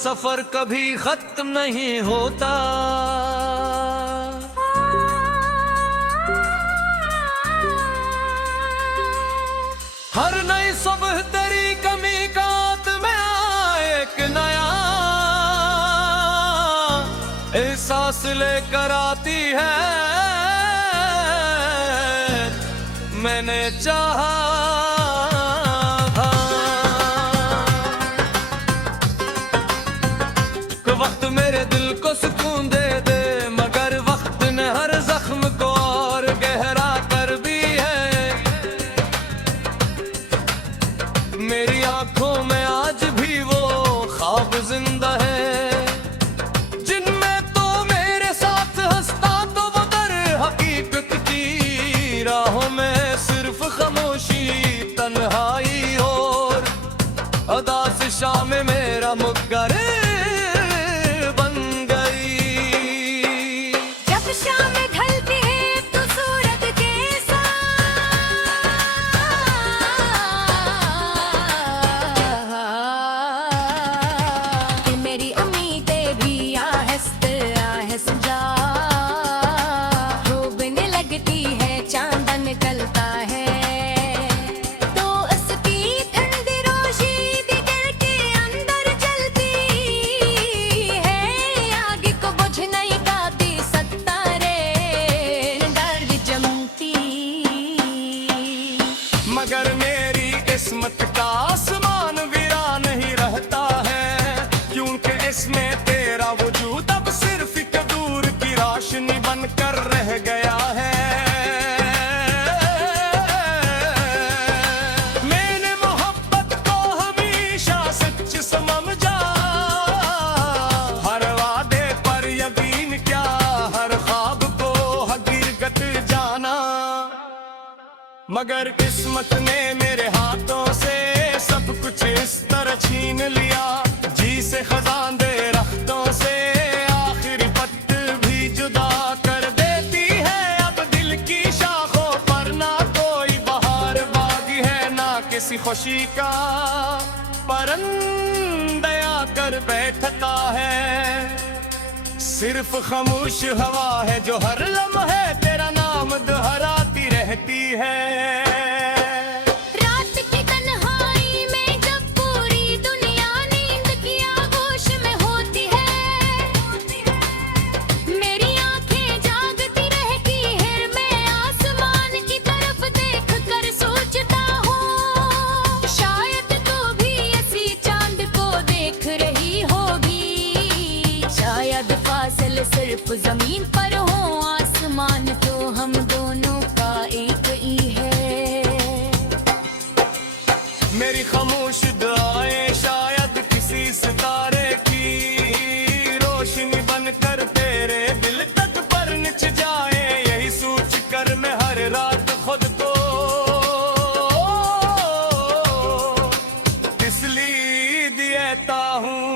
सफर कभी खत्म नहीं होता। हर नई सुबह तेरी कमी का में एक नया एहसास लेकर आती है। मैंने चाहा वक्त मेरे दिल को सुकून दे दे, मगर वक्त ने हर जख्म को और गहरा कर भी है। मेरी आंखों में आज भी वो ख्वाब जिंदा है, जिनमें तो मेरे साथ हंसता तो वो दर हकीकत की राहों में सिर्फ खामोशी तन्हाई और अदा से शाम मेरा मुक्कर मगर मेरी किस्मत का आसमान वीरान नहीं रहता है, क्योंकि इसमें तेरा वजूद अब सिर्फ एक दूर की रोशनी बनकर रह गया है। मैंने मोहब्बत को हमेशा सच समझा, हर वादे पर यकीन क्या, हर ख्वाब को हकीकत जाना। मगर किस्मत ने मेरे हाथों से सब कुछ इस तरह छीन लिया, जी से खजान दे रख्तों से आखिरी पत्त भी जुदा कर देती है। अब दिल की शाखों पर ना कोई बहार बागी है, ना किसी खुशी का परंदा आकर बैठता है। सिर्फ खामोश हवा है जो हर लम्हे तेरा नाम दोहराती रहती है। सिर्फ जमीन पर हो आसमान तो हम दोनों का एक ही है। मेरी खामोश दुआएं शायद किसी सितारे की रोशनी बनकर तेरे दिल तक पर निच जाए, यही सोच कर मैं हर रात खुद को तसल्ली देता हूँ।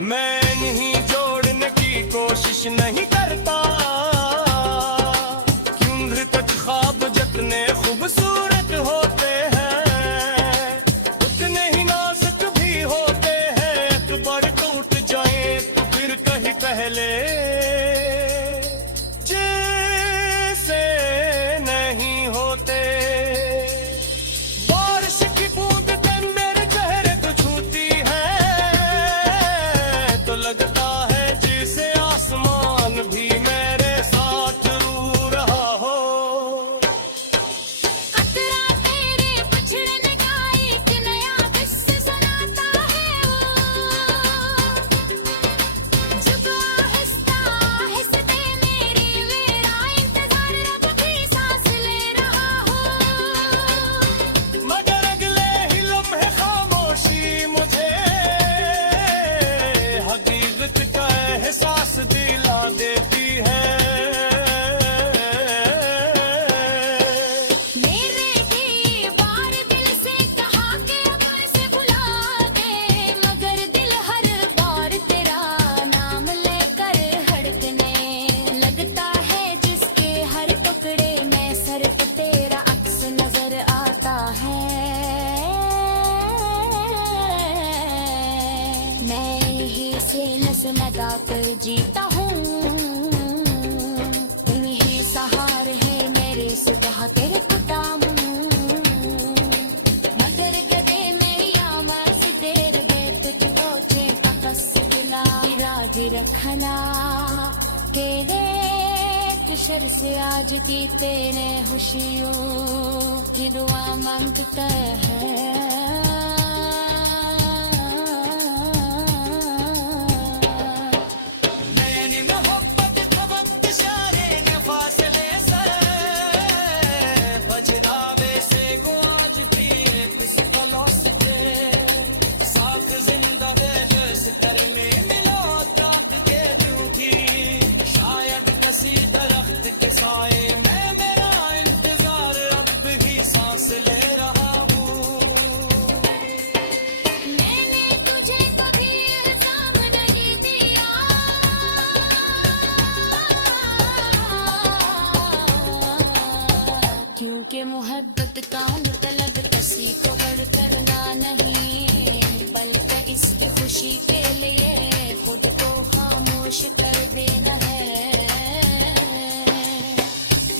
मैं नहीं जोड़ने की कोशिश नहीं करता, क्यों कुछ ख्वाब जितने खूबसूरत होते हैं उतने ही नाजुक भी होते हैं। एक बार टूट जाए तो फिर कहीं पहले जैसे नहीं होते। बारिश की बूंद मेरे चेहरे को छूती है तो लगता है जैसे आसमान भी मेरे साथ रू रहा हो। कतरा तेरे बिछड़ने का एक नया किस्सा सुनाता है वो, जुब आहिस्ता मैं ही से नस लगा कर जीता हूँ, इन्हीं सहारे है मेरे सुबह तेरे कुटाम, मगर गदे मेरी आवाज तेरे बेत टोचे का कस बिला राज रखना तेरे शर से आज की तेरे खुशियों की दुआ मांगता है। नैनी मोहब्बत का वक्त शारे ने फासले से बजरावे से गो आज भी पिस्तौलों से साथ जिंदा है जस कर में मिला काट के झूठी शायद कसी दरख्त के साए में मेरा इंतजार अब भी सांस ले रहा हूँ। मैंने तुझे कभी इल्जाम नहीं दिया, क्योंकि मोहब्बत का मतलब किसी को बड़ करना नहीं, बल्कि इसकी खुशी के लिए खुद को खामोश कर देना है।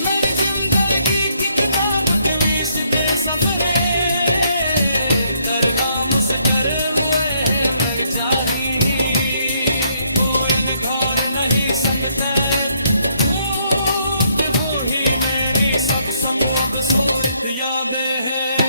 मेरी जिंदगी की किताब के विस्ते सफरे दरगाह मुस्कर हुए मर जाही कोई निखार नहीं संगते झूठ वो ही मेरी सब सको अब सूरत यादें हैं।